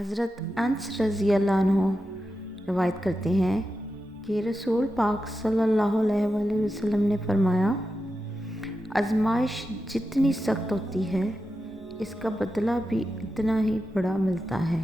हज़रत अनस रज़ी अल्लाह अन्हु रवायत करते हैं कि रसूल पाक सल्लल्लाहु अलैहि वसल्लम ने फरमाया, आजमाइश जितनी सख्त होती है इसका बदला भी इतना ही बड़ा मिलता है।